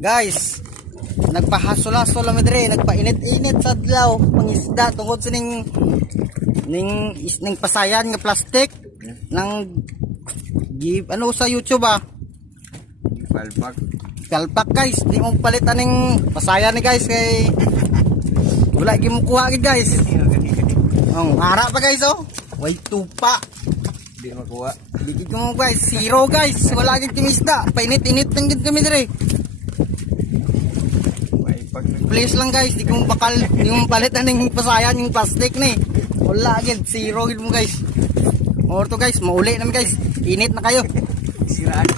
Guys, nagpahasol-hasol kami dire, nagpainit-init sa adlaw pangisda tungod sa ning pasayan nga plastic nang give ano sa YouTube Palpak. kalpak guys, di mo palitan ning pasayan ni guys kay wala gyud mo kuha gid guys. Ngara pa guys way tupa. Di makuha. Di gid mo guys, zero guys, wala gid timisda, painit-init lang gid kami dire. Maipag na. Please lang guys, di ko bakal yung palitan ng pasayan yung plastic ni. Wala gid, zero gid mo guys. Or to guys, mauli naman guys. Init na kayo. Siraan.